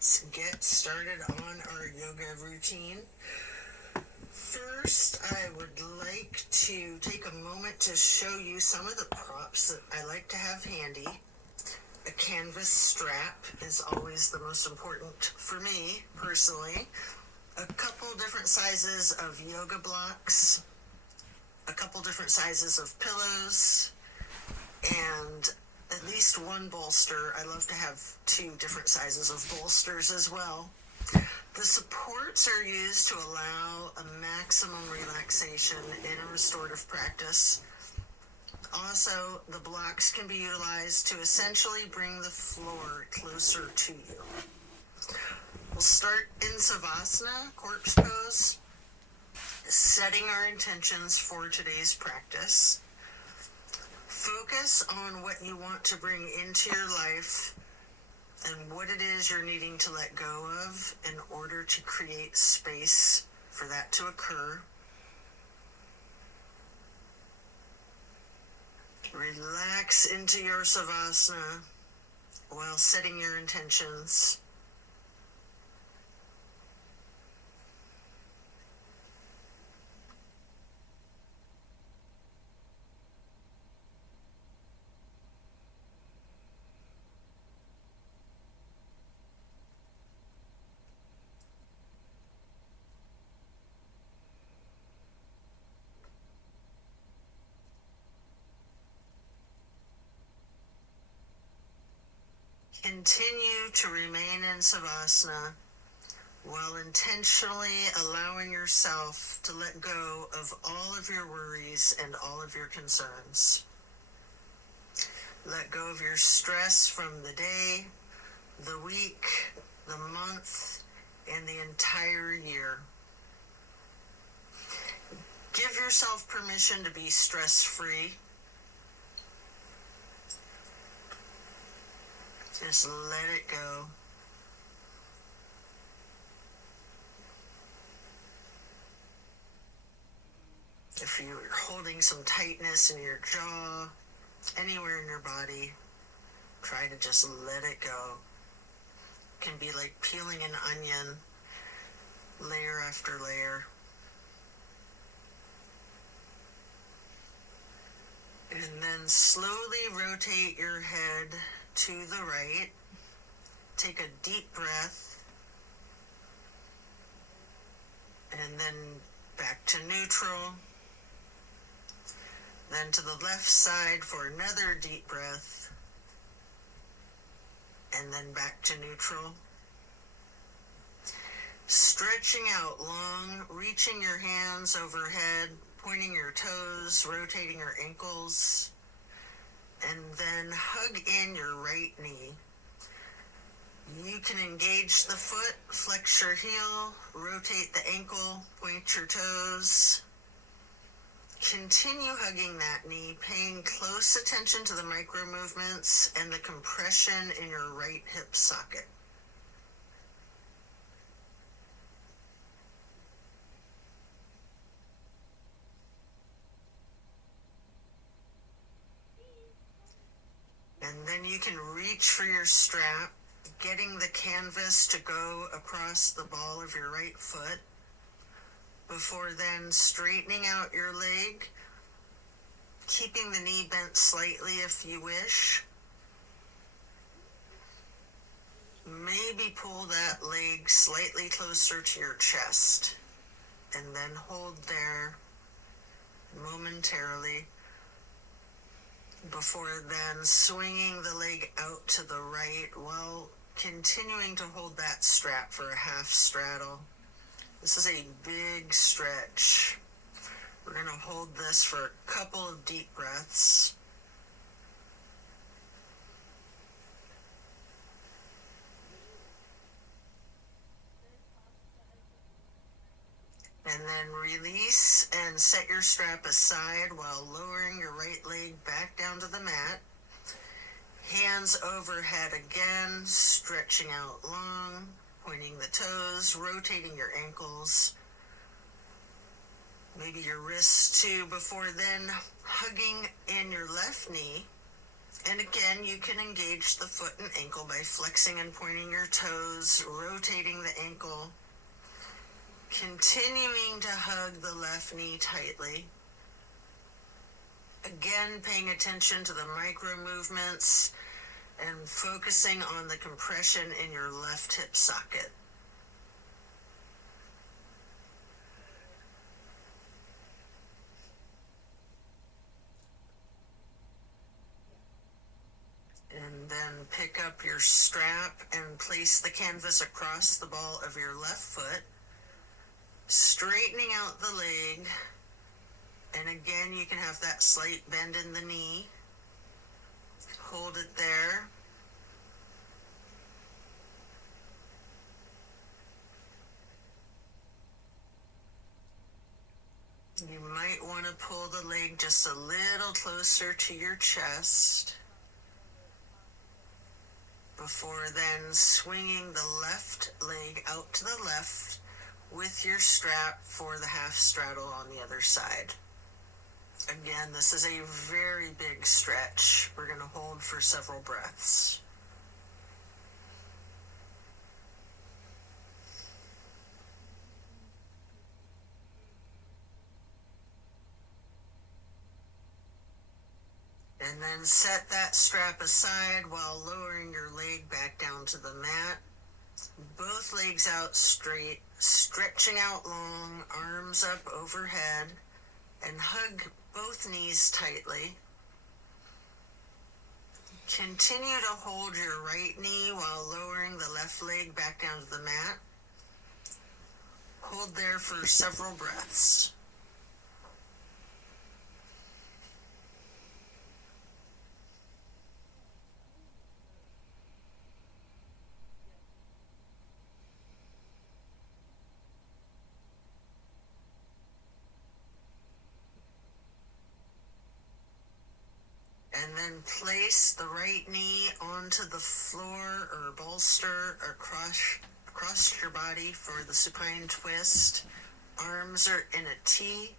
let's get started on our yoga routine. First, I would like to take a moment to show you some of the props that I like to have handy. A canvas strap is always the most important for me, personally. A couple different sizes of yoga blocks, a couple different sizes of pillows, and at least one bolster. I love to have 2 different sizes of bolsters as well. The supports are used to allow a maximum relaxation in a restorative practice. Also, the blocks can be utilized to essentially bring the floor closer to you. We'll start in Savasana, corpse pose, setting our intentions for today's practice. Focus on what you want to bring into your life and what it is you're needing to let go of in order to create space for that to occur. Relax into your Savasana while setting your intentions. Continue to remain in Savasana while intentionally allowing yourself to let go of all of your worries and all of your concerns. Let go of your stress from the day, the week, the month, and the entire year. Give yourself permission to be stress-free. Just let it go. If you're holding some tightness in your jaw, anywhere in your body, try to just let it go. It can be like peeling an onion, layer after layer. And then slowly rotate your head to the right. Take a deep breath. And then back to neutral. Then to the left side for another deep breath. And then back to neutral. Stretching out long, reaching your hands overhead, pointing your toes, rotating your ankles. And then hug in your right knee. You can engage the foot, flex your heel, rotate the ankle, point your toes. Continue hugging that knee, paying close attention to the micro movements and the compression in your right hip socket. And then you can reach for your strap, getting the canvas to go across the ball of your right foot, before then straightening out your leg, keeping the knee bent slightly if you wish. Maybe pull that leg slightly closer to your chest, and then hold there momentarily, before then swinging the leg out to the right while continuing to hold that strap for a half straddle. This is a big stretch. We're going to hold this for a couple of deep breaths. And then release and set your strap aside while lowering your right leg back down to the mat. Hands overhead again, stretching out long, pointing the toes, rotating your ankles. Maybe your wrists too, before then hugging in your left knee And again, you can engage the foot and ankle by flexing and pointing your toes, rotating the ankle, continuing to hug the left knee tightly. Again, paying attention to the micro movements and focusing on the compression in your left hip socket. And then pick up your strap and place the canvas across the ball of your left foot, straightening out the leg. And again, you can have that slight bend in the knee. Hold it there. You might want to pull the leg just a little closer to your chest before then swinging the left leg out to the left with your strap for the half straddle on the other side. Again, this is a very big stretch. We're going to hold for several breaths. And then set that strap aside while lowering your leg back down to the mat. Both legs out straight, stretching out long, arms up overhead, and hug both knees tightly. Continue to hold your right knee while lowering the left leg back down to the mat. Hold there for several breaths. And then place the right knee onto the floor or bolster across your body for the supine twist. Arms are in a T.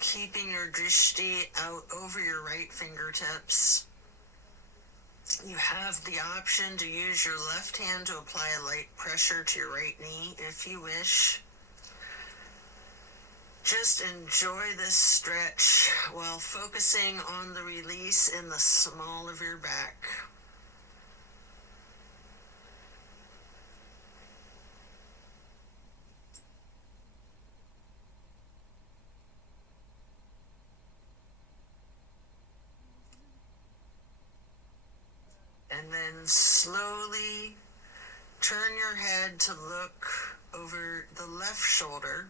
Keeping your drishti out over your right fingertips. You have the option to use your left hand to apply a light pressure to your right knee if you wish. Just enjoy this stretch while focusing on the release in the small of your back. And then slowly turn your head to look over the left shoulder.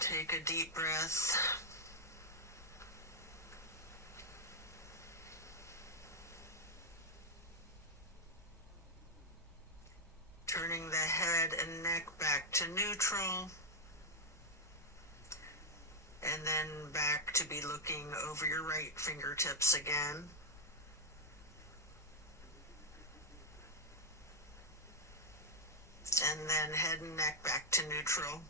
Take a deep breath. Turning the head and neck back to neutral. And then back to be looking over your right fingertips again. And then head and neck back to neutral.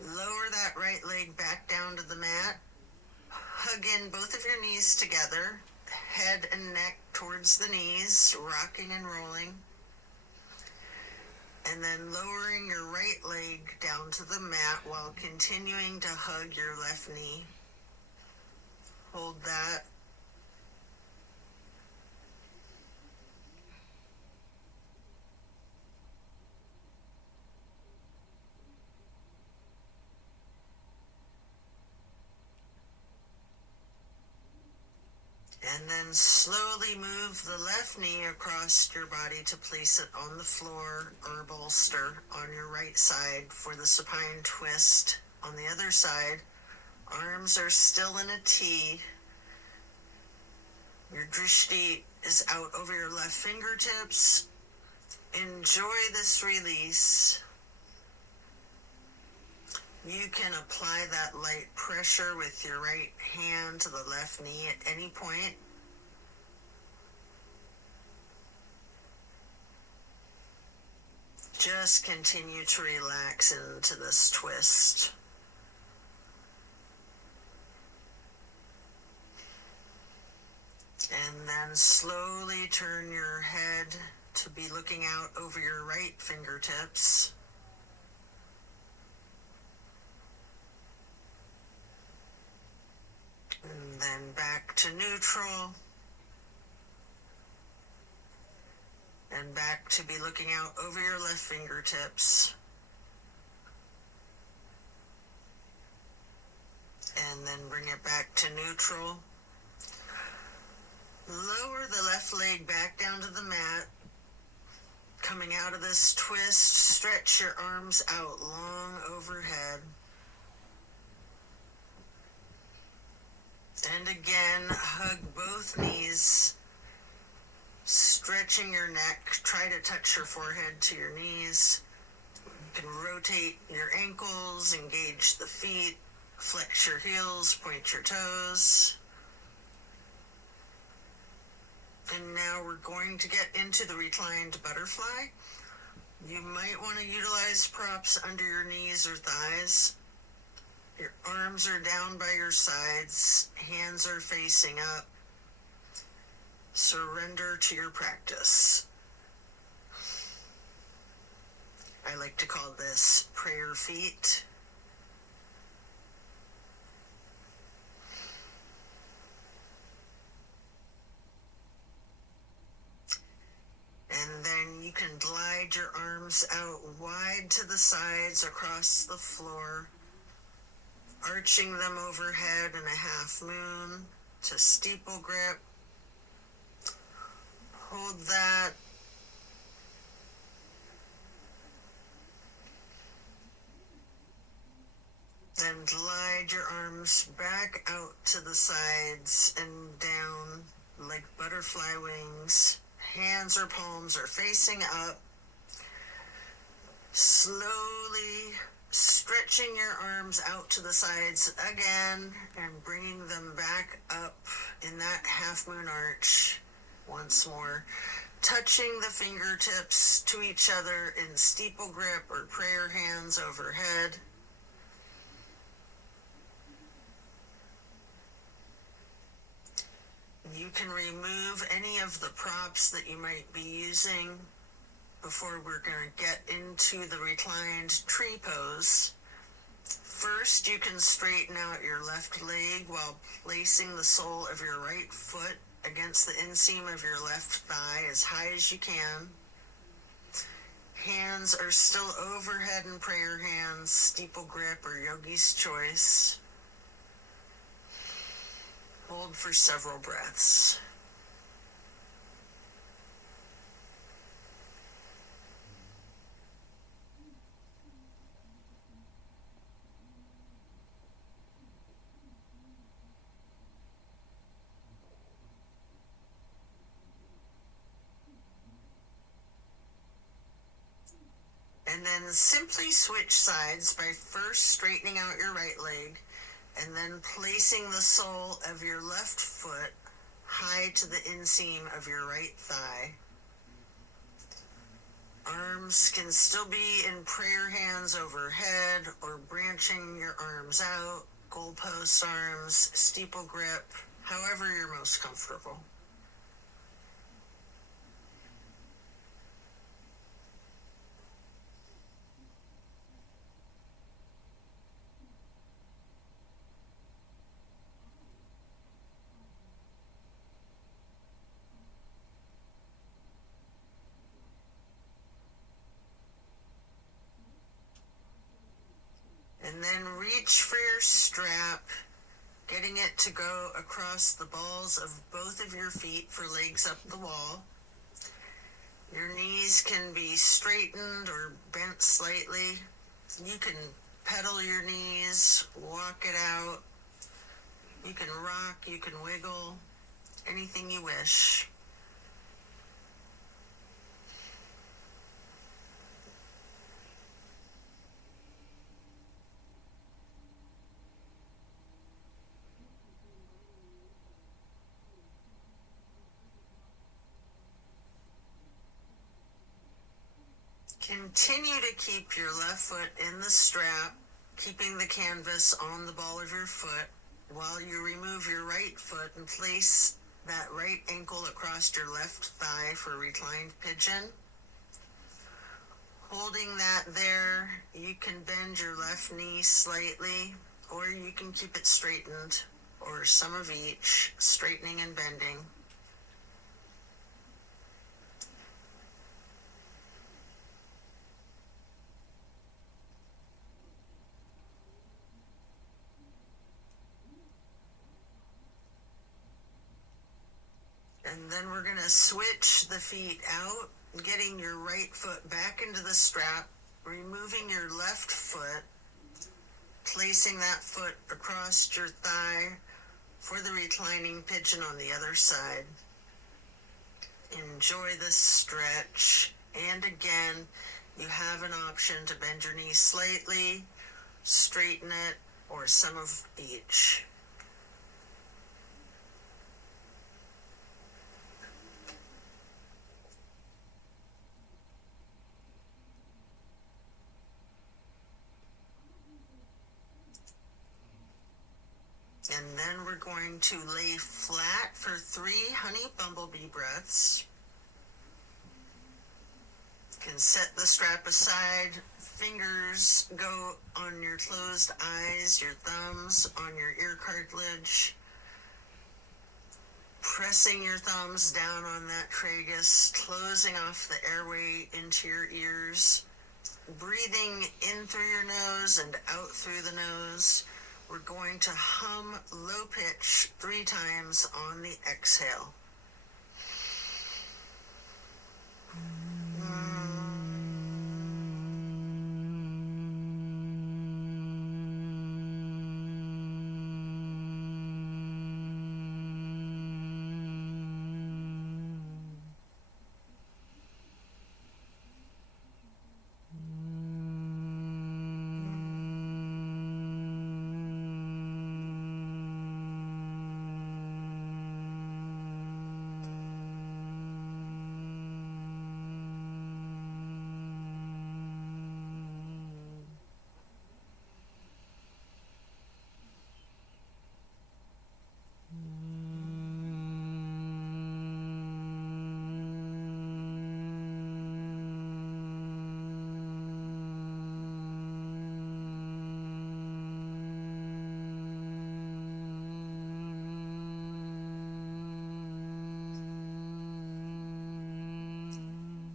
Lower that right leg back down to the mat. Hug in both of your knees together. Head and neck towards the knees, rocking and rolling. And then lowering your right leg down to the mat while continuing to hug your left knee. Hold that. And then slowly move the left knee across your body to place it on the floor or bolster on your right side for the supine twist. On the other side, arms are still in a T. Your drishti is out over your left fingertips. Enjoy this release. You can apply that light pressure with your right hand to the left knee at any point. Just continue to relax into this twist. And then slowly turn your head to be looking out over your right fingertips. And then back to neutral. And back to be looking out over your left fingertips. And then bring it back to neutral. Lower the left leg back down to the mat. Coming out of this twist, stretch your arms out long overhead. And again, hug both knees, stretching your neck. Try to touch your forehead to your knees. You can rotate your ankles, engage the feet, flex your heels, point your toes. And now we're going to get into the reclined butterfly. You might want to utilize props under your knees or thighs. Your arms are down by your sides, hands are facing up. Surrender to your practice. I like to call this prayer feet. And then you can glide your arms out wide to the sides across the floor, arching them overhead in a half moon to steeple grip. Hold that. Then glide your arms back out to the sides and down like butterfly wings. Hands or palms are facing up. Slowly stretching your arms out to the sides again and bringing them back up in that half moon arch once more. Touching the fingertips to each other in steeple grip or prayer hands overhead. You can remove any of the props that you might be using before we're going to get into the reclined tree pose. First, you can straighten out your left leg while placing the sole of your right foot against the inseam of your left thigh as high as you can. Hands are still overhead in prayer hands, steeple grip, or yogi's choice. Hold for several breaths. And then simply switch sides by first straightening out your right leg and then placing the sole of your left foot high to the inseam of your right thigh. Arms can still be in prayer hands overhead or branching your arms out, goalpost arms, steeple grip, however you're most comfortable. And then reach for your strap, getting it to go across the balls of both of your feet for legs up the wall. Your knees can be straightened or bent slightly. You can pedal your knees, walk it out. You can rock, you can wiggle, anything you wish. Continue to keep your left foot in the strap, keeping the canvas on the ball of your foot while you remove your right foot and place that right ankle across your left thigh for reclined pigeon. Holding that there, you can bend your left knee slightly, or you can keep it straightened, or some of each, straightening and bending. And then we're going to switch the feet out, getting your right foot back into the strap, removing your left foot, placing that foot across your thigh for the reclining pigeon on the other side. Enjoy the stretch. And again, you have an option to bend your knees slightly, straighten it, or some of each. And then we're going to lay flat for 3 honey bumblebee breaths. You can set the strap aside. Fingers go on your closed eyes, your thumbs on your ear cartilage. Pressing your thumbs down on that tragus, closing off the airway into your ears. Breathing in through your nose and out through the nose. We're going to hum low pitch 3 times on the exhale.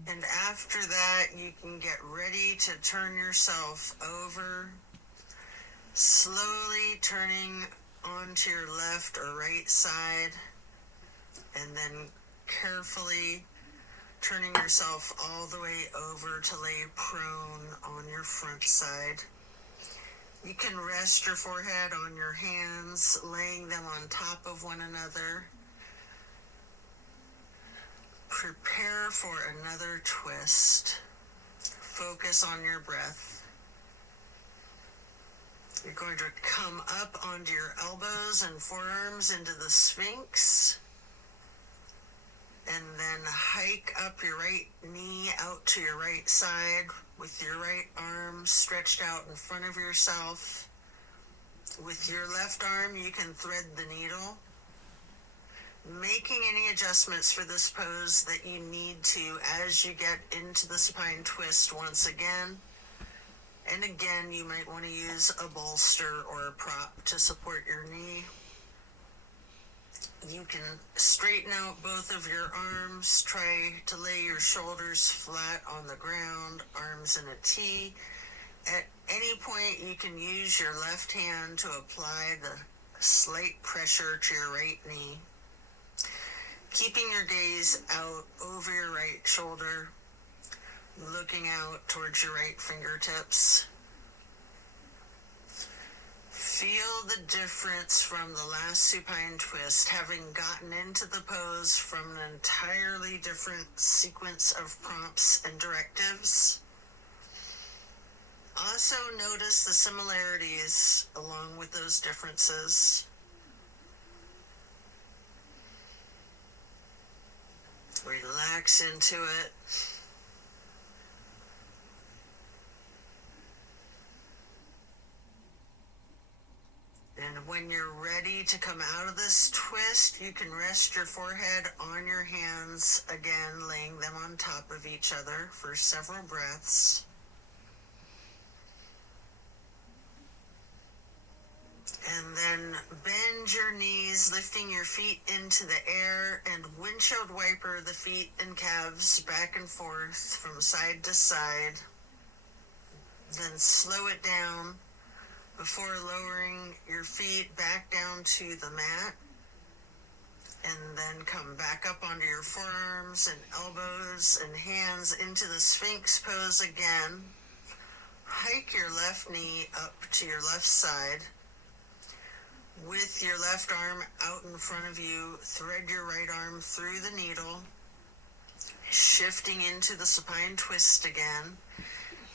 And after that, you can get ready to turn yourself over, slowly turning onto your left or right side, and then carefully turning yourself all the way over to lay prone on your front side. You can rest your forehead on your hands, laying them on top of one another. Prepare for another twist. Focus on your breath. You're going to come up onto your elbows and forearms into the Sphinx. And then hike up your right knee out to your right side with your right arm stretched out in front of yourself. With your left arm, you can thread the needle. Making any adjustments for this pose that you need to as you get into the supine twist once again. And again, you might want to use a bolster or a prop to support your knee. You can straighten out both of your arms. Try to lay your shoulders flat on the ground, arms in a T. At any point, you can use your left hand to apply the slight pressure to your right knee. Keeping your gaze out over your right shoulder, looking out towards your right fingertips. Feel the difference from the last supine twist, having gotten into the pose from an entirely different sequence of prompts and directives. Also notice the similarities along with those differences. Relax into it. when you're ready to come out of this twist, you can rest your forehead on your hands, again laying them on top of each other for several breaths. And then bend your knees, lifting your feet into the air, and windshield wiper the feet and calves back and forth from side to side. Then slow it down before lowering your feet back down to the mat. And then come back up onto your forearms and elbows and hands into the Sphinx pose again. Hike your left knee up to your left side. With your left arm out in front of you, thread your right arm through the needle, shifting into the supine twist again.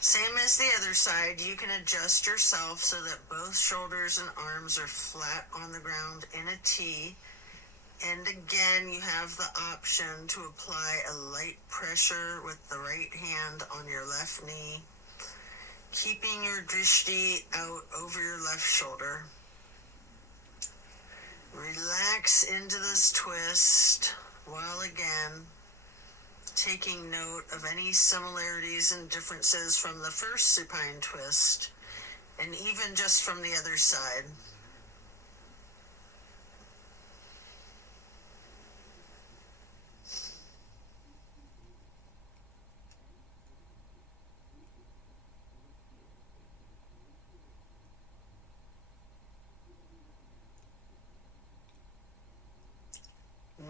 Same as the other side, you can adjust yourself so that both shoulders and arms are flat on the ground in a T. And again, you have the option to apply a light pressure with the right hand on your left knee, keeping your drishti out over your left shoulder. Relax into this twist while again taking note of any similarities and differences from the first supine twist, and even just from the other side.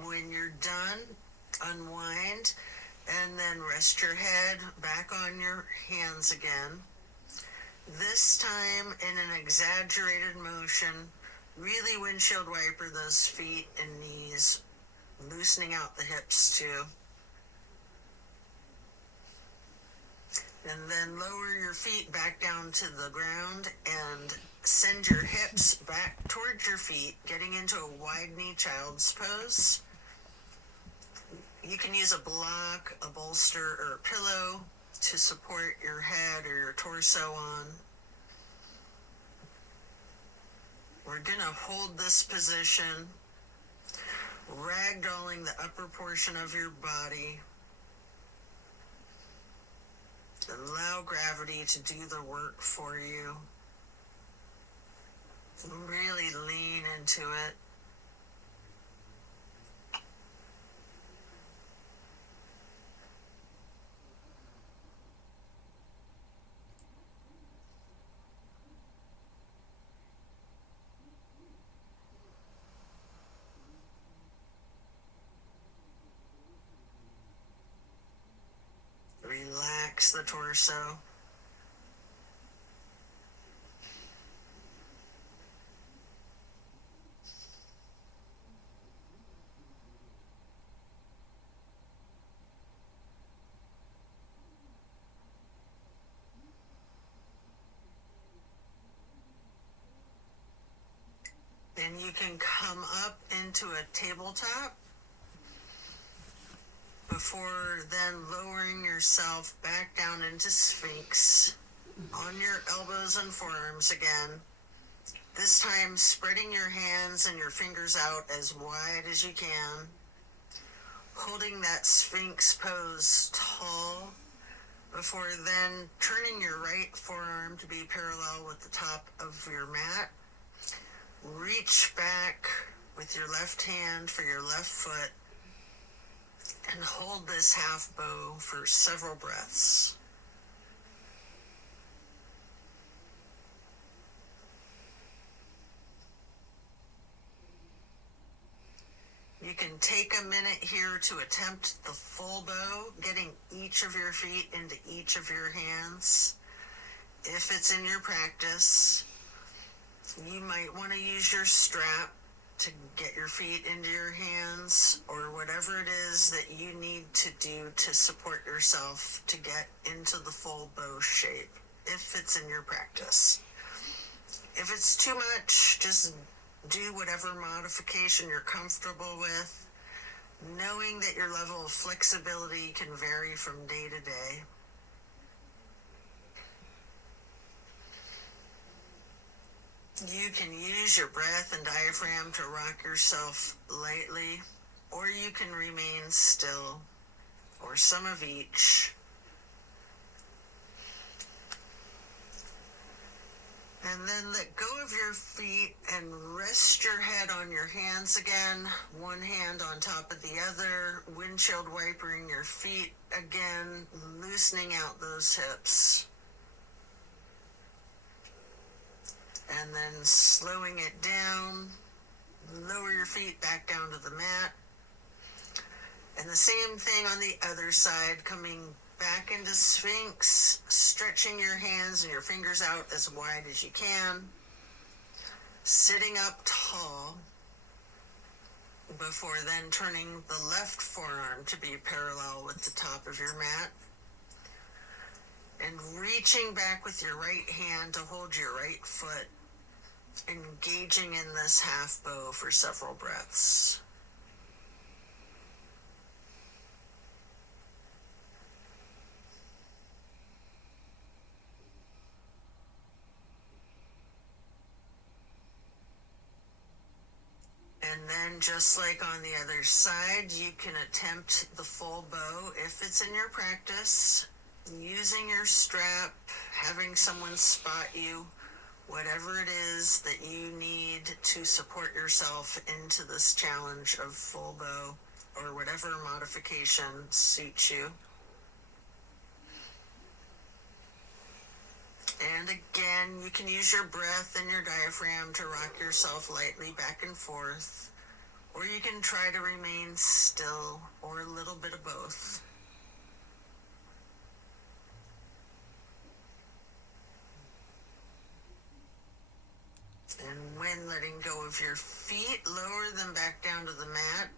When you're done, unwind, and then rest your head back on your hands again. This time in an exaggerated motion, really windshield wiper those feet and knees, loosening out the hips too. And then lower your feet back down to the ground and send your hips back towards your feet, getting into a wide knee child's pose. You can use a block, a bolster, or a pillow to support your head or your torso on. We're going to hold this position, ragdolling the upper portion of your body. Allow gravity to do the work for you. Really lean into it. Relax the torso. Then you can come up into a tabletop before then lowering yourself back down into Sphinx on your elbows and forearms again. This time spreading your hands and your fingers out as wide as you can, holding that Sphinx pose tall before then turning your right forearm to be parallel with the top of your mat. Reach back with your left hand for your left foot and hold this half bow for several breaths. You can take a minute here to attempt the full bow, getting each of your feet into each of your hands. If it's in your practice, you might want to use your strap to get your feet into your hands, or whatever it is that you need to do to support yourself to get into the full bow shape, if it's in your practice. If it's too much, just do whatever modification you're comfortable with, knowing that your level of flexibility can vary from day to day. You can use your breath and diaphragm to rock yourself lightly, or you can remain still, or some of each. And then let go of your feet and rest your head on your hands again, one hand on top of the other, windshield wipering your feet again, loosening out those hips. And then slowing it down, lower your feet back down to the mat. And the same thing on the other side, coming back into Sphinx, stretching your hands and your fingers out as wide as you can. Sitting up tall before then turning the left forearm to be parallel with the top of your mat. And reaching back with your right hand to hold your right foot, engaging in this half bow for several breaths. And then just like on the other side, you can attempt the full bow if it's in your practice, using your strap, having someone spot you, whatever it is that you need to support yourself into this challenge of full bow, or whatever modification suits you. And again, you can use your breath and your diaphragm to rock yourself lightly back and forth, or you can try to remain still, or a little bit of both. And when letting go of your feet, lower them back down to the mat.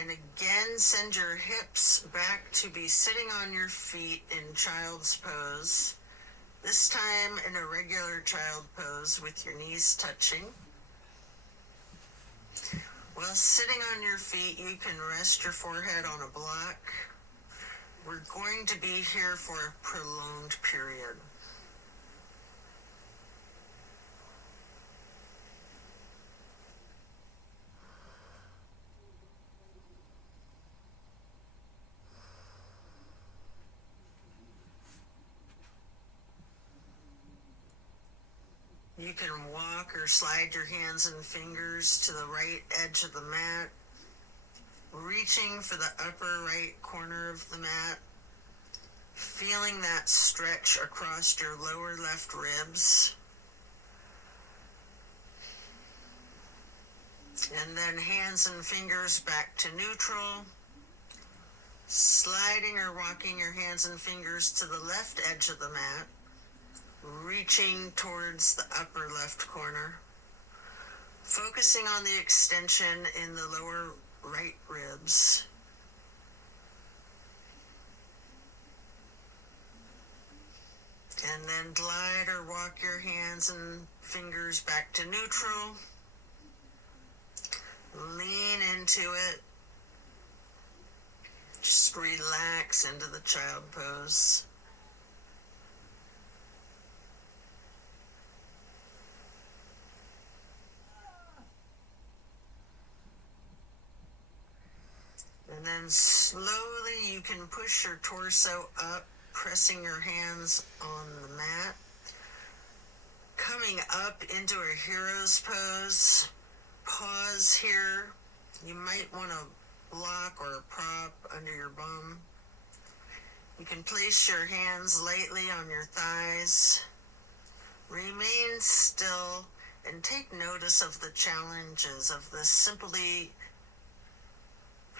And again, send your hips back to be sitting on your feet in child's pose. This time in a regular child pose with your knees touching. While sitting on your feet, you can rest your forehead on a block. We're going to be here for a prolonged period. You can walk or slide your hands and fingers to the right edge of the mat, reaching for the upper right corner of the mat, feeling that stretch across your lower left ribs. And then hands and fingers back to neutral, sliding or walking your hands and fingers to the left edge of the mat, reaching towards the upper left corner, focusing on the extension in the lower right ribs. And then glide or walk your hands and fingers back to neutral. Lean into it. Just relax into the child pose. And then slowly you can push your torso up, pressing your hands on the mat. Coming up into a hero's pose. Pause here. You might want a block or a prop under your bum. You can place your hands lightly on your thighs. Remain still and take notice of the challenges of this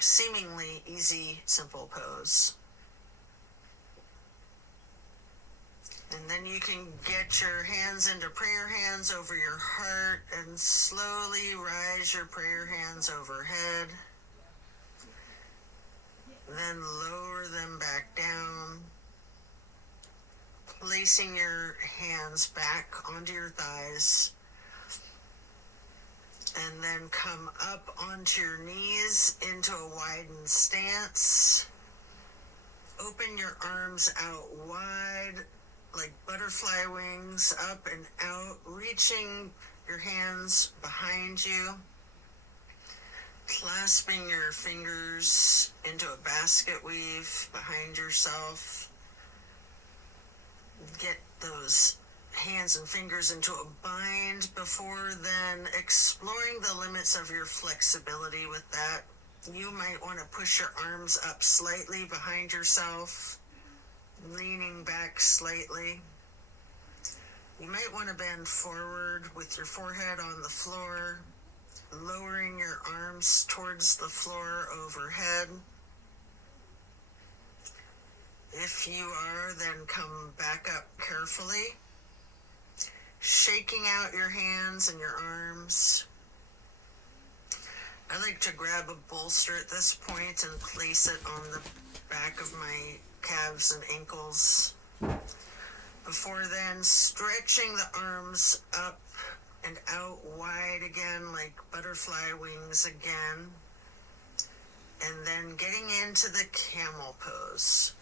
seemingly easy, simple pose. And then you can get your hands into prayer hands over your heart and slowly rise your prayer hands overhead. Then lower them back down, placing your hands back onto your thighs. And then come up onto your knees into a widened stance. Open your arms out wide like butterfly wings, up and out. Reach reaching your hands behind you, clasping your fingers into a basket weave behind yourself. Get those hands and fingers into a bind before then exploring the limits of your flexibility with that. You might want to push your arms up slightly behind yourself, leaning back slightly. You might want to bend forward with your forehead on the floor, lowering your arms towards the floor overhead. If you are, then come back up carefully, shaking out your hands and your arms. I like to grab a bolster at this point and place it on the back of my calves and ankles. Before then, stretching the arms up and out wide again like butterfly wings again. And then getting into the camel pose.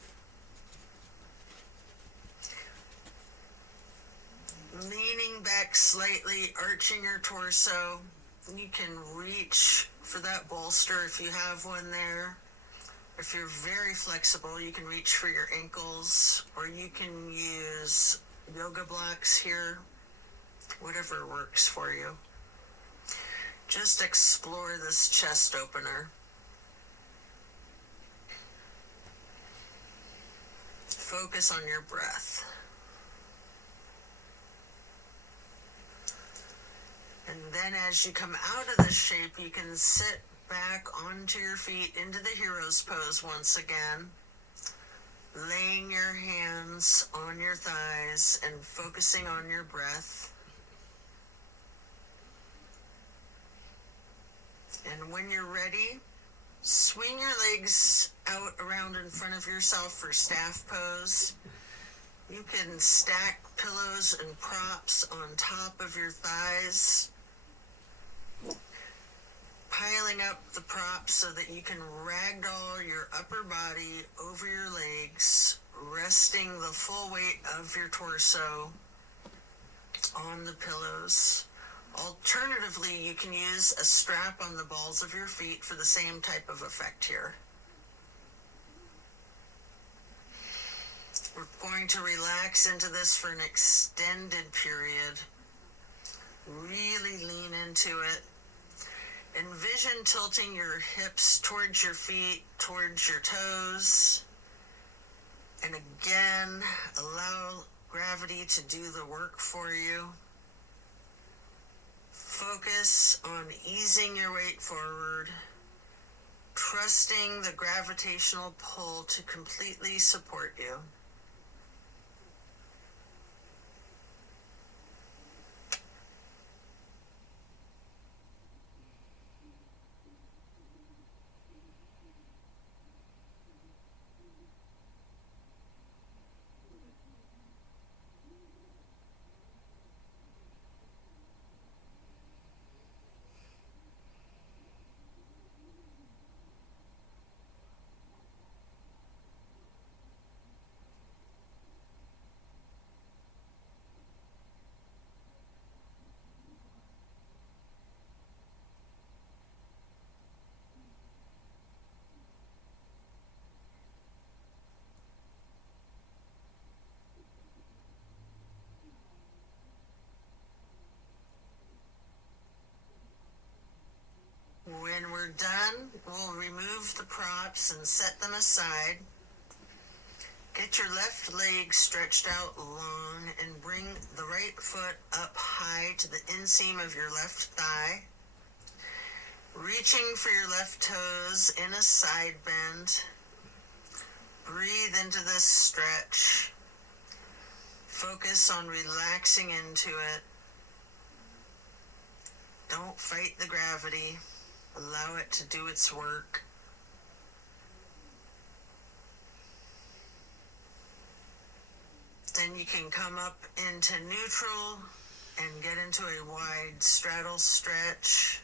Leaning back slightly, arching your torso. You can reach for that bolster if you have one there. If you're very flexible, you can reach for your ankles, or you can use yoga blocks here, whatever works for you. Just explore this chest opener. Focus on your breath. And then as you come out of this shape, you can sit back onto your feet into the hero's pose once again, laying your hands on your thighs and focusing on your breath. And when you're ready, swing your legs out around in front of yourself for staff pose. You can stack pillows and props on top of your thighs, piling up the props so that you can ragdoll your upper body over your legs, resting the full weight of your torso on the pillows. Alternatively, you can use a strap on the balls of your feet for the same type of effect here. We're going to relax into this for an extended period. Really lean into it. Envision tilting your hips towards your feet, towards your toes. And again, allow gravity to do the work for you. Focus on easing your weight forward, trusting the gravitational pull to completely support you. When we're done, we'll remove the props and set them aside. Get your left leg stretched out long and bring the right foot up high to the inseam of your left thigh. Reaching for your left toes in a side bend. Breathe into this stretch. Focus on relaxing into it. Don't fight the gravity. Allow it to do its work. Then you can come up into neutral and get into a wide straddle stretch.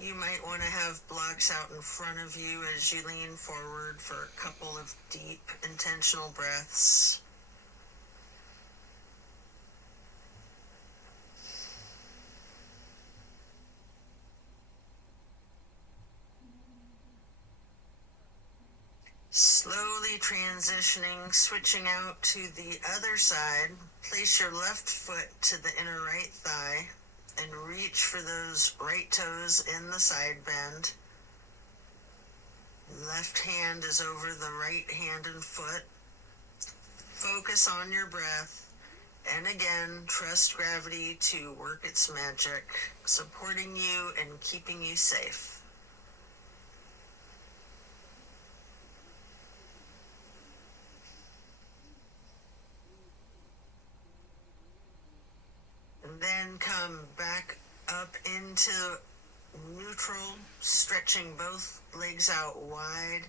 You might want to have blocks out in front of you as you lean forward for a couple of deep, intentional breaths. transitioning, switching out to the other side. Place your left foot to the inner right thigh and reach for those right toes in the side bend. Left hand is over the right hand and foot. Focus on your breath, and again, trust gravity to work its magic, supporting you and keeping you safe. And then come back up into neutral, stretching both legs out wide.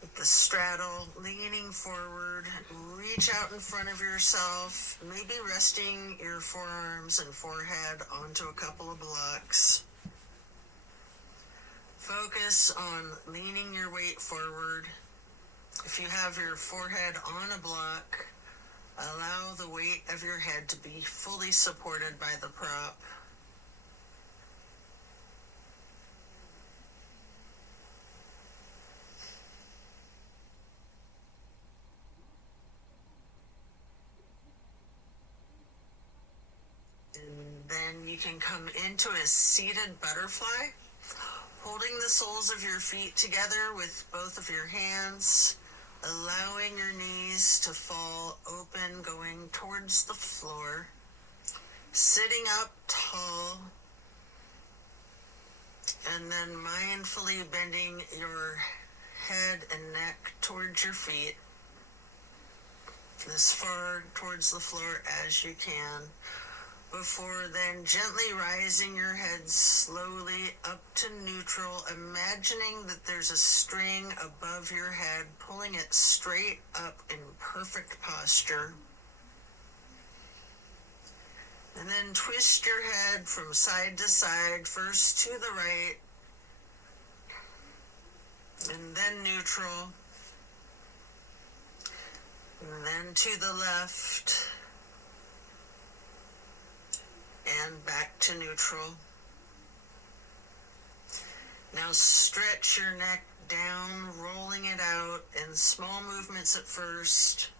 With the straddle, leaning forward, reach out in front of yourself, maybe resting your forearms and forehead onto a couple of blocks. Focus on leaning your weight forward. If you have your forehead on a block, allow the weight of your head to be fully supported by the prop. And then you can come into a seated butterfly, holding the soles of your feet together with both of your hands, allowing your knees to fall open, going towards the floor, sitting up tall, and then mindfully bending your head and neck towards your feet, as far towards the floor as you can, before then gently rising your head slowly up to neutral, imagining that there's a string above your head, pulling it straight up in perfect posture. And then twist your head from side to side, first to the right, and then neutral, and then to the left, and back to neutral. Now stretch your neck down, rolling it out in small movements at first.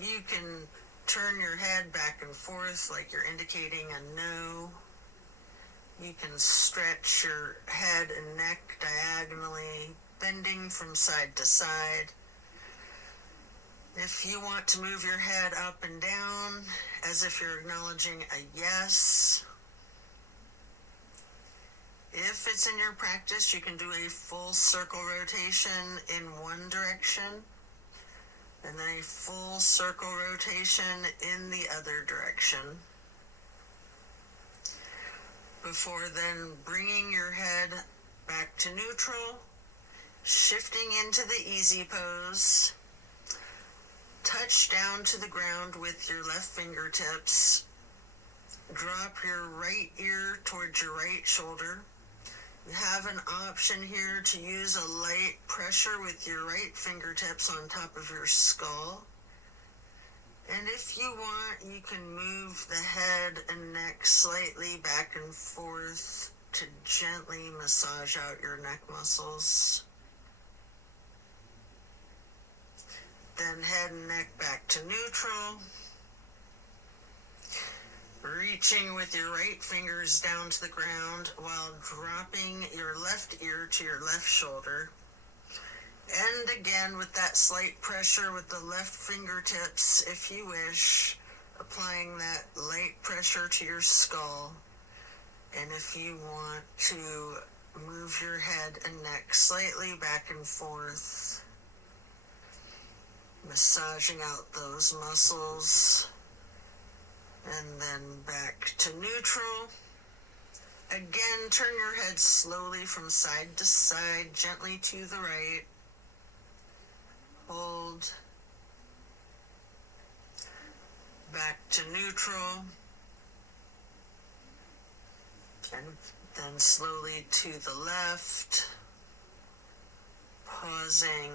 You can turn your head back and forth like you're indicating a no. You can stretch your head and neck diagonally, bending from side to side. If you want to move your head up and down as if you're acknowledging a yes. If it's in your practice, you can do a full circle rotation in one direction and then a full circle rotation in the other direction. Before then bringing your head back to neutral, shifting into the easy pose. Touch down to the ground with your left fingertips. Drop your right ear towards your right shoulder. You have an option here to use a light pressure with your right fingertips on top of your skull. And if you want, you can move the head and neck slightly back and forth to gently massage out your neck muscles. Then head and neck back to neutral. Reaching with your right fingers down to the ground while dropping your left ear to your left shoulder. And again with that slight pressure with the left fingertips, if you wish, applying that light pressure to your skull. And if you want to move your head and neck slightly back and forth, massaging out those muscles, and then back to neutral. Again, turn your head slowly from side to side, gently to the right. Hold. Back to neutral. And then slowly to the left. Pausing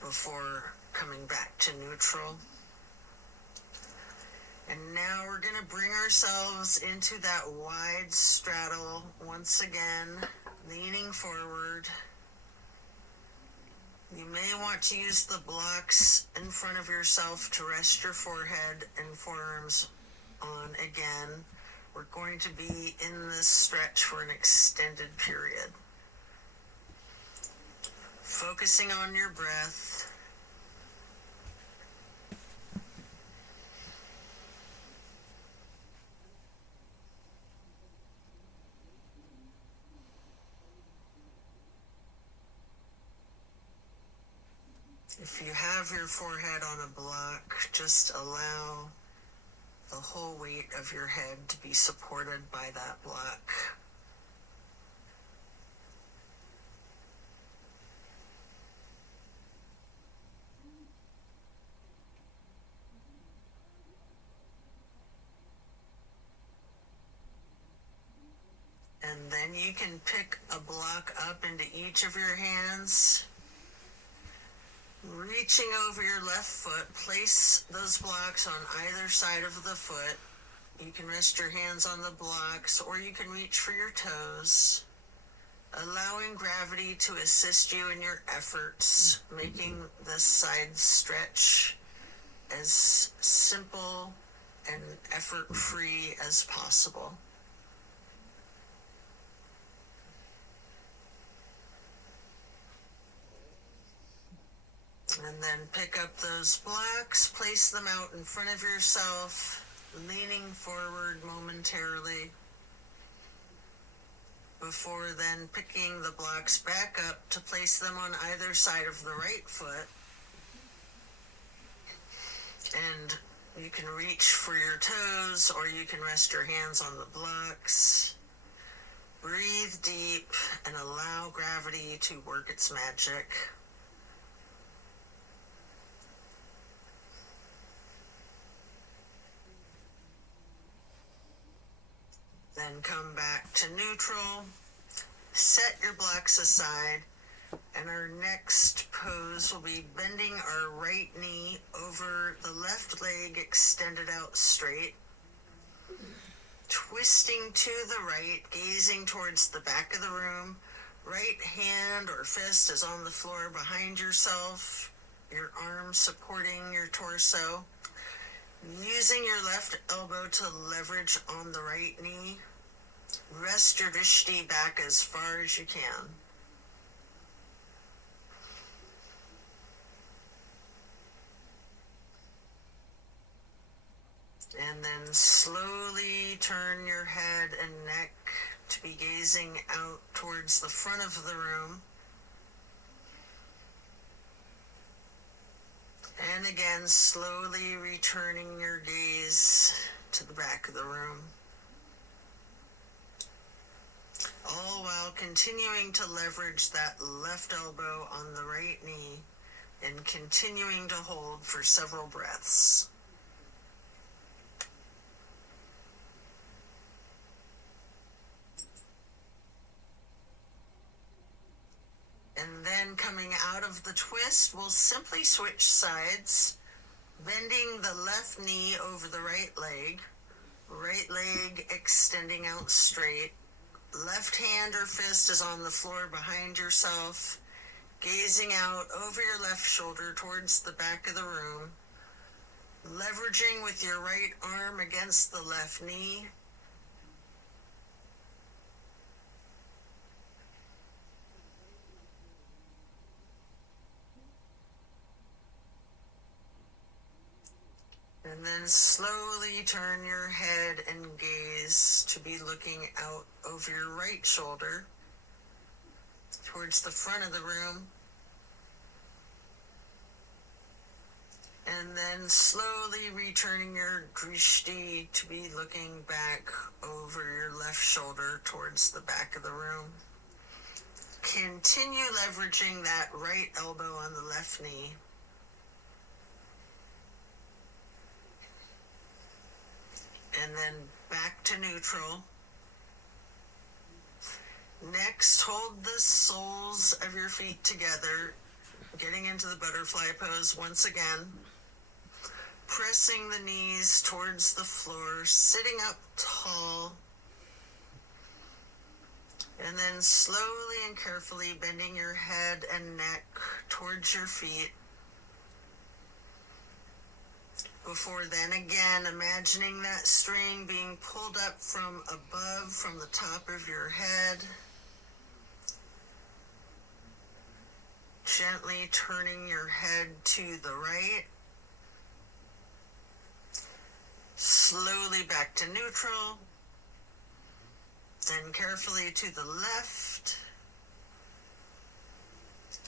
before coming back to neutral. And now we're going to bring ourselves into that wide straddle once again, leaning forward. You may want to use the blocks in front of yourself to rest your forehead and forearms on again. We're going to be in this stretch for an extended period. Focusing on your breath. If you have your forehead on a block, just allow the whole weight of your head to be supported by that block. And then you can pick a block up into each of your hands. Reaching over your left foot, place those blocks on either side of the foot. You can rest your hands on the blocks, or you can reach for your toes, allowing gravity to assist you in your efforts, making this side stretch as simple and effort-free as possible. And then pick up those blocks, place them out in front of yourself, leaning forward momentarily, before then picking the blocks back up to place them on either side of the right foot. And you can reach for your toes, or you can rest your hands on the blocks. Breathe deep and allow gravity to work its magic. Then come back to neutral, set your blocks aside, and our next pose will be bending our right knee over the left leg extended out straight, twisting to the right, gazing towards the back of the room. Right hand or fist is on the floor behind yourself, your arm supporting your torso. Using your left elbow to leverage on the right knee, rest your drishti back as far as you can. And then slowly turn your head and neck to be gazing out towards the front of the room. And again, slowly returning your gaze to the back of the room. All while continuing to leverage that left elbow on the right knee and continuing to hold for several breaths. And then coming out of the twist, we'll simply switch sides, bending the left knee over the right leg extending out straight. Left hand or fist is on the floor behind yourself, gazing out over your left shoulder towards the back of the room, leveraging with your right arm against the left knee. And then slowly turn your head and gaze to be looking out over your right shoulder towards the front of the room. And then slowly returning your drishti to be looking back over your left shoulder towards the back of the room. Continue leveraging that right elbow on the left knee. And then back to neutral. Next, hold the soles of your feet together, getting into the butterfly pose once again. Pressing the knees towards the floor, sitting up tall. And then slowly and carefully bending your head and neck towards your feet. Before then, again, imagining that string being pulled up from above, from the top of your head. Gently turning your head to the right. Slowly back to neutral. Then carefully to the left.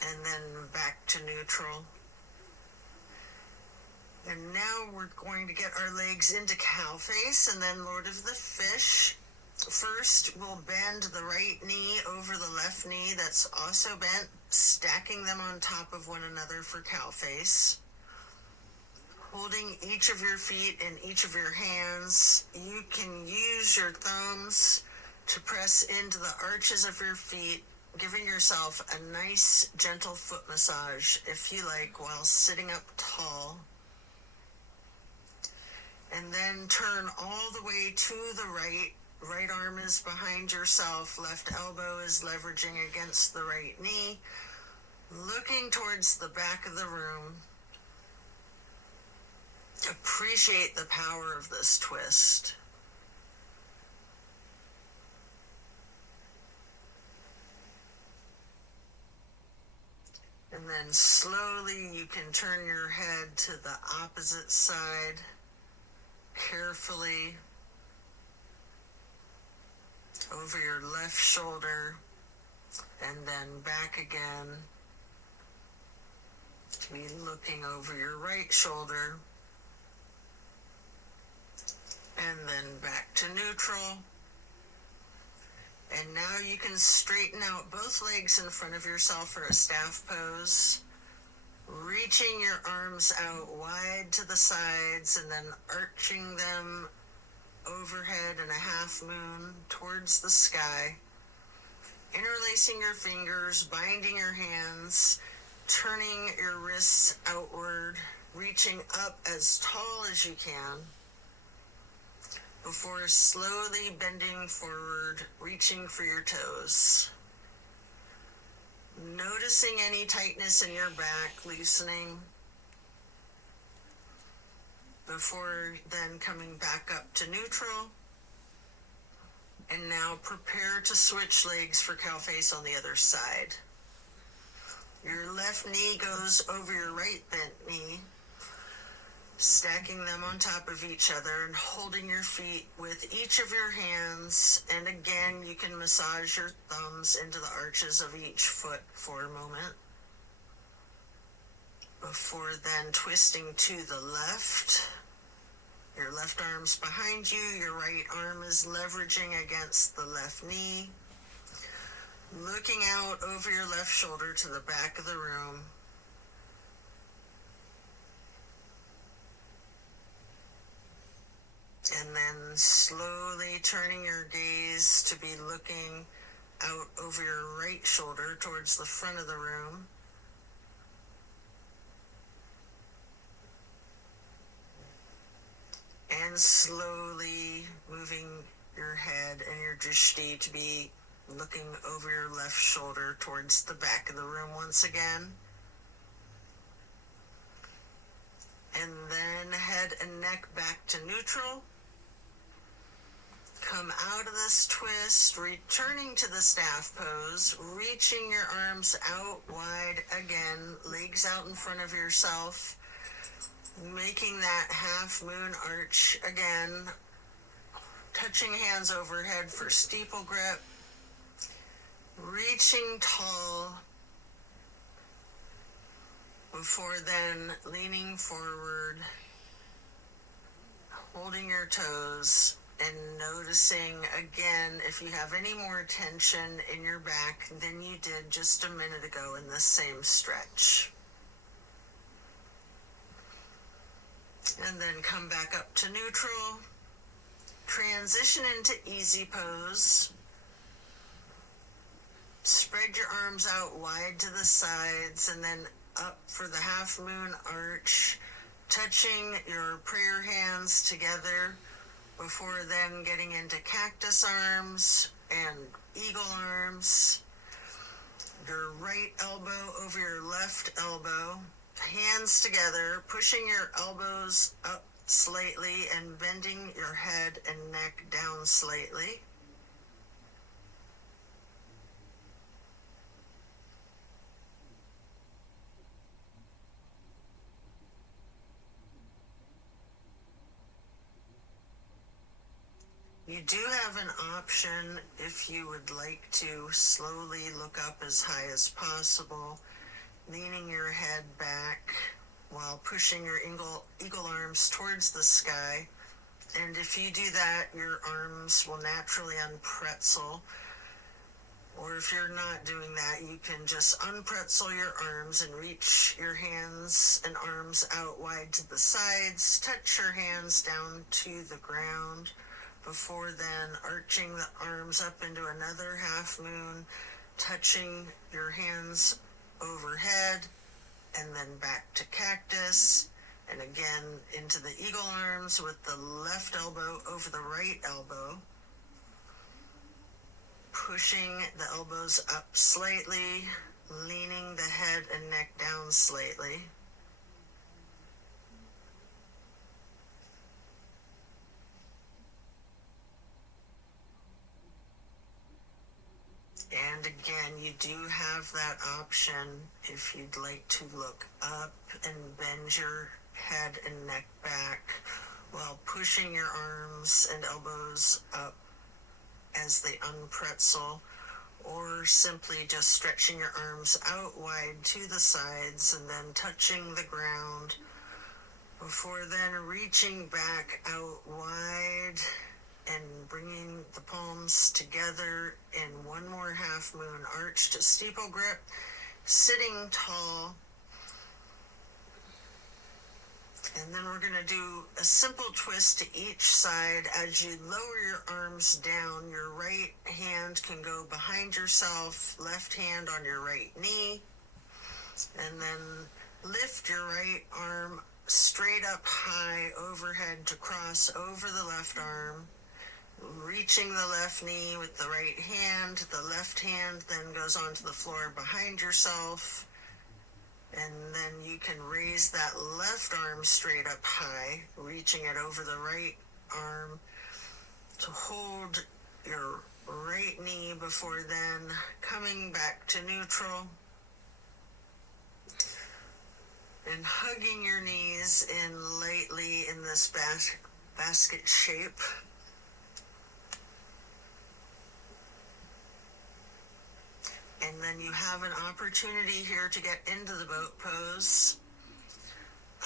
And then back to neutral. And now we're going to get our legs into cow face and then Lord of the Fish. First, we'll bend the right knee over the left knee that's also bent, stacking them on top of one another for cow face. Holding each of your feet in each of your hands, you can use your thumbs to press into the arches of your feet, giving yourself a nice, gentle foot massage, if you like, while sitting up tall. And then turn all the way to the right. Right arm is behind yourself. Left elbow is leveraging against the right knee. Looking towards the back of the room. Appreciate the power of this twist. And then slowly you can turn your head to the opposite side. Carefully over your left shoulder and then back again to be looking over your right shoulder and then back to neutral. And now you can straighten out both legs in front of yourself for a staff pose. Reaching your arms out wide to the sides and then arching them overhead in a half moon towards the sky. Interlacing your fingers, binding your hands, turning your wrists outward, reaching up as tall as you can, before slowly bending forward, reaching for your toes. Noticing any tightness in your back, loosening, before then coming back up to neutral. And now prepare to switch legs for cow face on the other side. Your left knee goes over your right bent knee, stacking them on top of each other and holding your feet with each of your hands. And again, you can massage your thumbs into the arches of each foot for a moment. Before then twisting to the left. Your left arm's behind you, your right arm is leveraging against the left knee. Looking out over your left shoulder to the back of the room. And then slowly turning your gaze to be looking out over your right shoulder towards the front of the room. And slowly moving your head and your drishti to be looking over your left shoulder towards the back of the room once again. And then head and neck back to neutral. Come out of this twist, returning to the staff pose, reaching your arms out wide again, legs out in front of yourself, making that half moon arch again, touching hands overhead for steeple grip, reaching tall, before then leaning forward, holding your toes, and noticing again if you have any more tension in your back than you did just a minute ago in the same stretch. And then come back up to neutral. Transition into easy pose. Spread your arms out wide to the sides and then up for the half moon arch, touching your prayer hands together before then getting into cactus arms and eagle arms, your right elbow over your left elbow, hands together, pushing your elbows up slightly and bending your head and neck down slightly. You do have an option if you would like to slowly look up as high as possible, leaning your head back while pushing your eagle arms towards the sky. And if you do that, your arms will naturally unpretzel. Or if you're not doing that, you can just unpretzel your arms and reach your hands and arms out wide to the sides. Touch your hands down to the ground before then arching the arms up into another half moon, touching your hands overhead, and then back to cactus, and again into the eagle arms with the left elbow over the right elbow, pushing the elbows up slightly, leaning the head and neck down slightly. And again, you do have that option if you'd like to look up and bend your head and neck back while pushing your arms and elbows up as they unpretzel, or simply just stretching your arms out wide to the sides and then touching the ground before then reaching back out wide and bringing the palms together in one more half moon arch to steeple grip, sitting tall. And then we're going to do a simple twist to each side. As you lower your arms down, your right hand can go behind yourself, left hand on your right knee, and then lift your right arm straight up high overhead to cross over the left arm, reaching the left knee with the right hand. The left hand then goes onto the floor behind yourself, and then you can raise that left arm straight up high, reaching it over the right arm to hold your right knee before then coming back to neutral and hugging your knees in lightly in this basket shape. And then you have an opportunity here to get into the boat pose.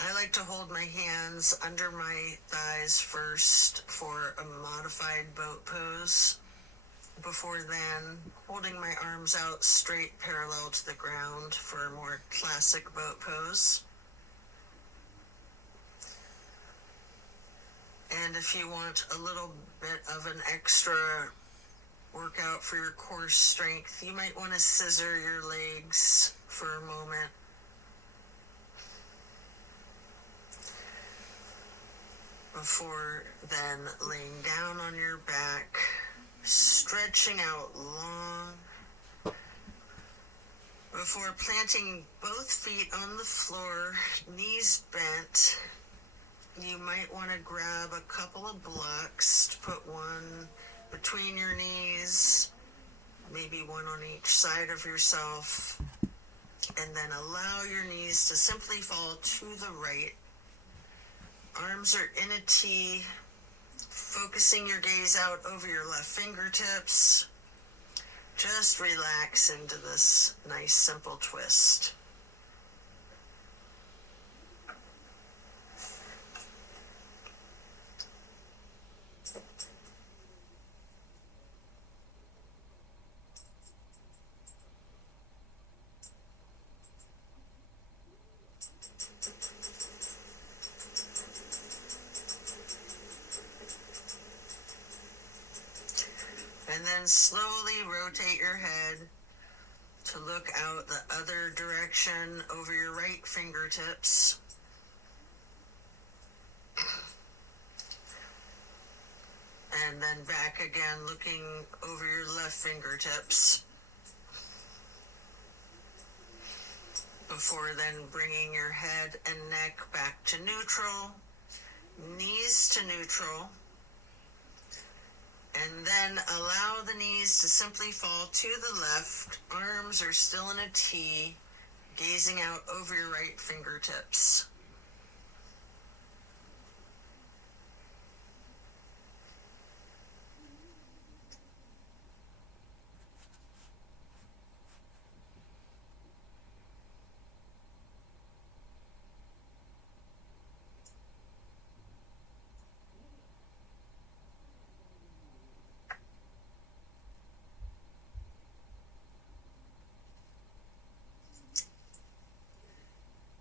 I like to hold my hands under my thighs first for a modified boat pose. Before then, holding my arms out straight parallel to the ground for a more classic boat pose. And if you want a little bit of an extra workout for your core strength, you might want to scissor your legs for a moment. Before then laying down on your back, stretching out long. Before planting both feet on the floor, knees bent, you might want to grab a couple of blocks to put one between your knees, maybe one on each side of yourself, and then allow your knees to simply fall to the right. Arms are in a T, focusing your gaze out over your left fingertips. Just relax into this nice simple twist. And then slowly rotate your head to look out the other direction over your right fingertips. And then back again, looking over your left fingertips. Before then bringing your head and neck back to neutral, knees to neutral, and then allow the knees to simply fall to the left. Arms are still in a T, gazing out over your right fingertips.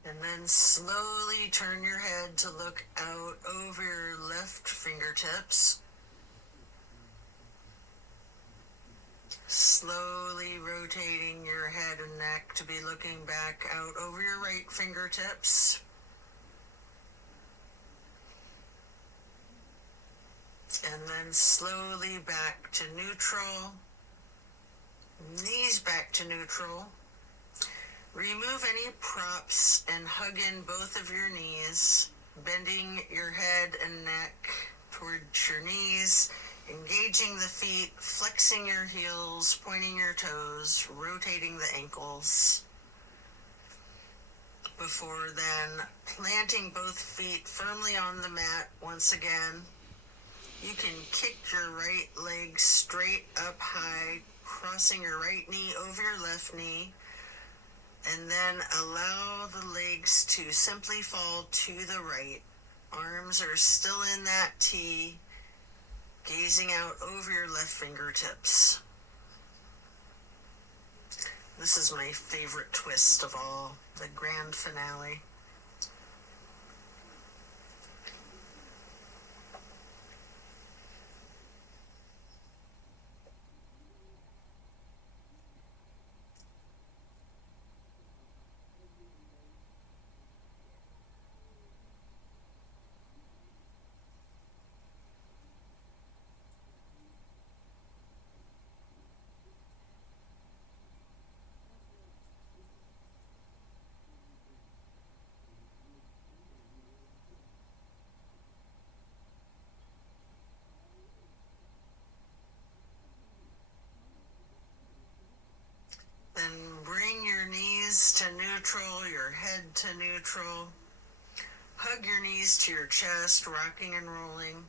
And then slowly turn your head to look out over your left fingertips. Slowly rotating your head and neck to be looking back out over your right fingertips. And then slowly back to neutral. Knees back to neutral. Remove any props and hug in both of your knees, bending your head and neck towards your knees, engaging the feet, flexing your heels, pointing your toes, rotating the ankles. Before then, planting both feet firmly on the mat once again. You can kick your right leg straight up high, crossing your right knee over your left knee. And then allow the legs to simply fall to the right. Arms are still in that T, gazing out over your left fingertips. This is my favorite twist of all, the grand finale. Then bring your knees to neutral, your head to neutral. Hug your knees to your chest, rocking and rolling.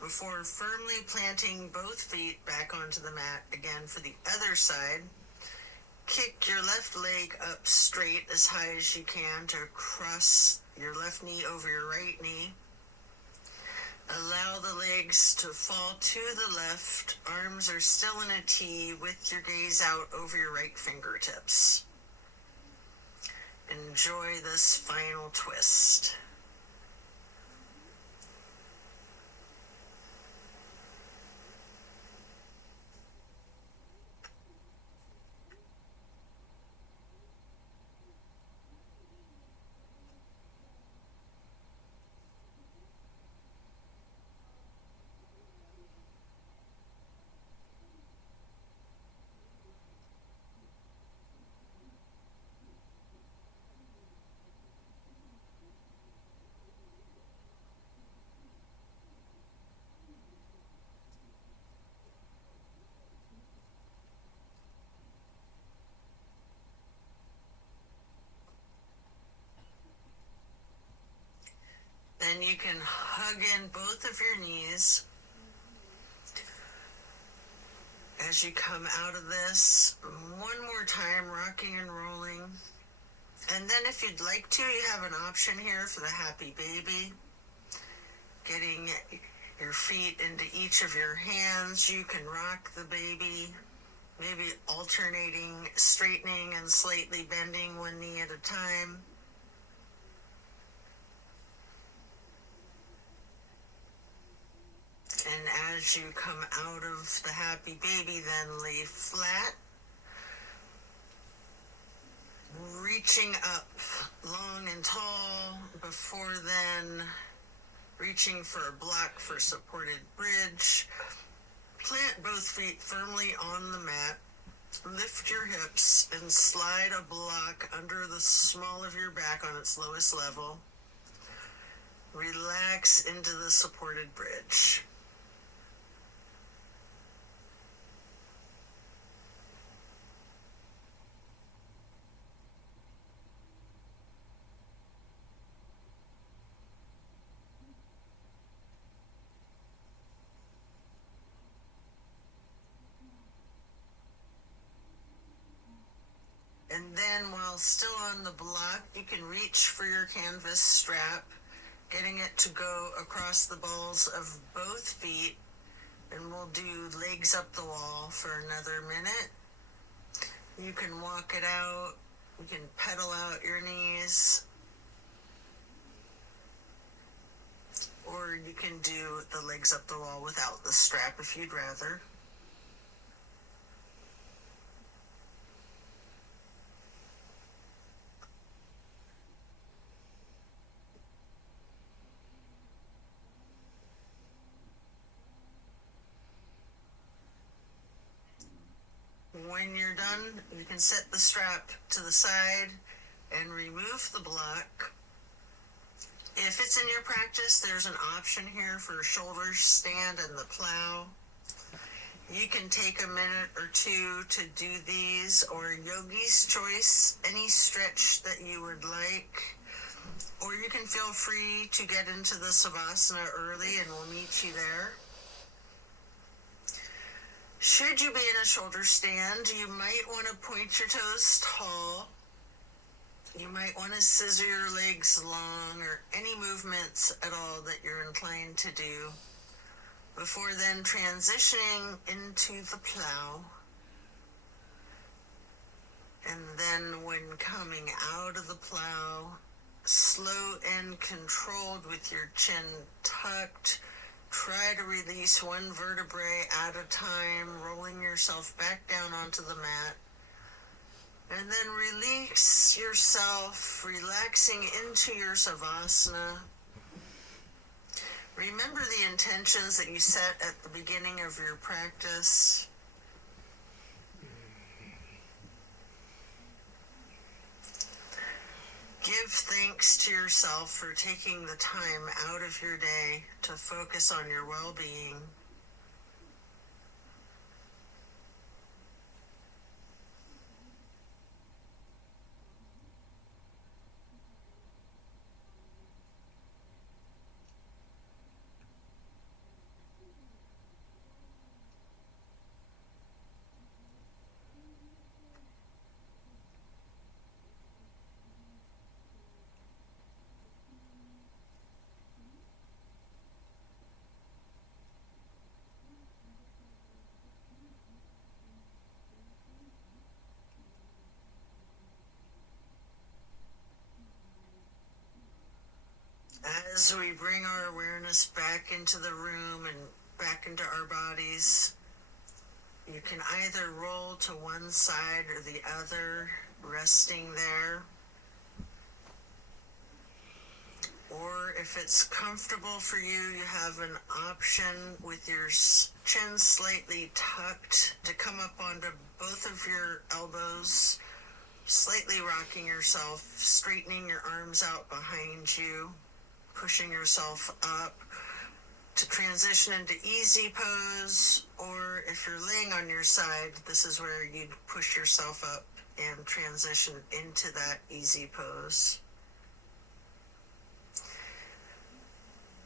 Before firmly planting both feet back onto the mat again for the other side. Kick your left leg up straight as high as you can to cross your left knee over your right knee. Allow the legs to fall to the left. Arms are still in a T with your gaze out over your right fingertips. Enjoy this final twist. Then you can hug in both of your knees as you come out of this. One more time, rocking and rolling. And then if you'd like to, you have an option here for the happy baby. Getting your feet into each of your hands. You can rock the baby, maybe alternating, straightening and slightly bending one knee at a time. And as you come out of the happy baby, then lay flat, reaching up long and tall. Before then, reaching for a block for supported bridge. Plant both feet firmly on the mat. Lift your hips and slide a block under the small of your back on its lowest level. Relax into the supported bridge. And then while still on the block, you can reach for your canvas strap, getting it to go across the balls of both feet. And we'll do legs up the wall for another minute. You can walk it out. You can pedal out your knees. Or you can do the legs up the wall without the strap if you'd rather. When you're done, you can set the strap to the side and remove the block. If it's in your practice, there's an option here for shoulder stand and the plow. You can take a minute or two to do these, or yogi's choice, any stretch that you would like. Or you can feel free to get into the Savasana early and we'll meet you there. Should you be in a shoulder stand, you might want to point your toes tall. You might want to scissor your legs long, or any movements at all that you're inclined to do, before then transitioning into the plow. And then when coming out of the plow, slow and controlled with your chin tucked, try to release one vertebrae at a time, rolling yourself back down onto the mat. And then release yourself, relaxing into your Savasana. Remember the intentions that you set at the beginning of your practice. Give thanks to yourself for taking the time out of your day to focus on your well-being. As we bring our awareness back into the room and back into our bodies, you can either roll to one side or the other, resting there. Or if it's comfortable for you, you have an option with your chin slightly tucked to come up onto both of your elbows, slightly rocking yourself, straightening your arms out behind you, pushing yourself up to transition into easy pose. Or if you're laying on your side, this is where you'd push yourself up and transition into that easy pose.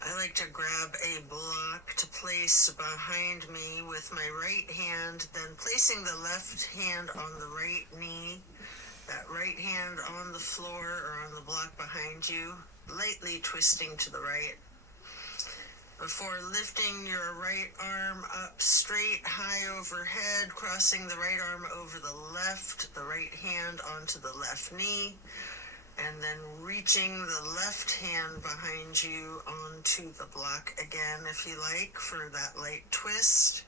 I like to grab a block to place behind me with my right hand, then placing the left hand on the right knee, that right hand on the floor or on the block behind you, lightly twisting to the right. Before lifting your right arm up straight, high overhead, crossing the right arm over the left, the right hand onto the left knee, and then reaching the left hand behind you onto the block again, if you like, for that light twist.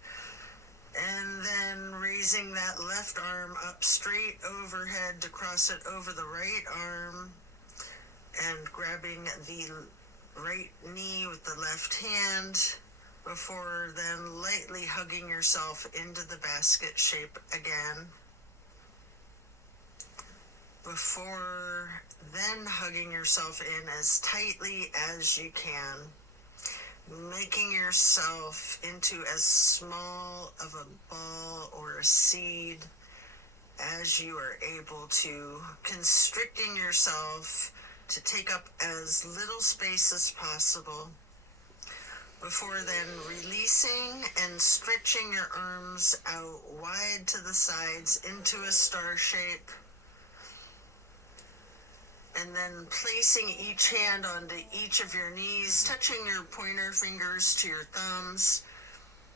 And then raising that left arm up straight overhead to cross it over the right arm, and grabbing the right knee with the left hand, before then lightly hugging yourself into the basket shape again. Before then hugging yourself in as tightly as you can, making yourself into as small of a ball or a seed as you are able to, constricting yourself to take up as little space as possible. Before then releasing and stretching your arms out wide to the sides into a star shape. And then placing each hand onto each of your knees, touching your pointer fingers to your thumbs,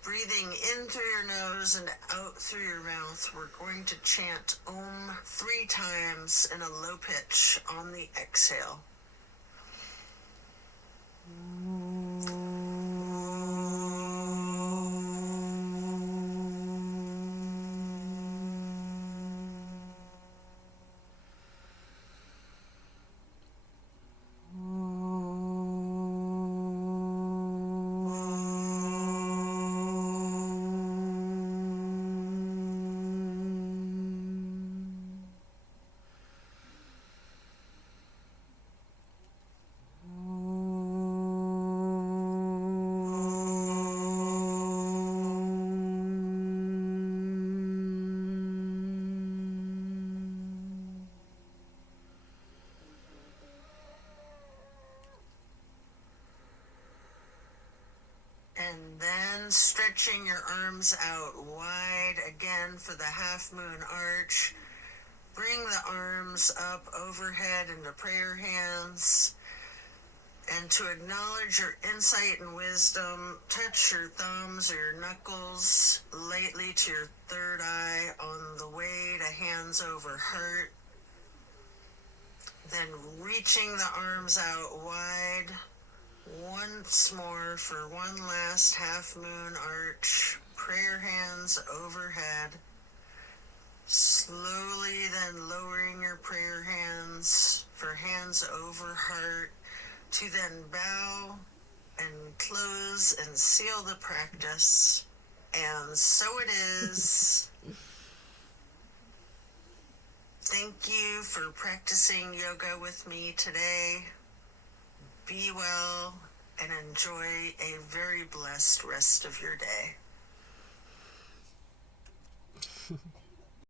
breathing in through your nose and out through your mouth. We're going to chant Om 3 times in a low pitch on the exhale. And then stretching your arms out wide again for the half moon arch. Bring the arms up overhead into prayer hands. And to acknowledge your insight and wisdom, touch your thumbs or your knuckles lightly to your third eye on the way to hands over heart. Then reaching the arms out wide once more for one last half moon arch. Prayer hands overhead. Slowly then lowering your prayer hands for hands over heart, to then bow and close and seal the practice. And so it is. Thank you for practicing yoga with me today. Be well and enjoy a very blessed rest of your day.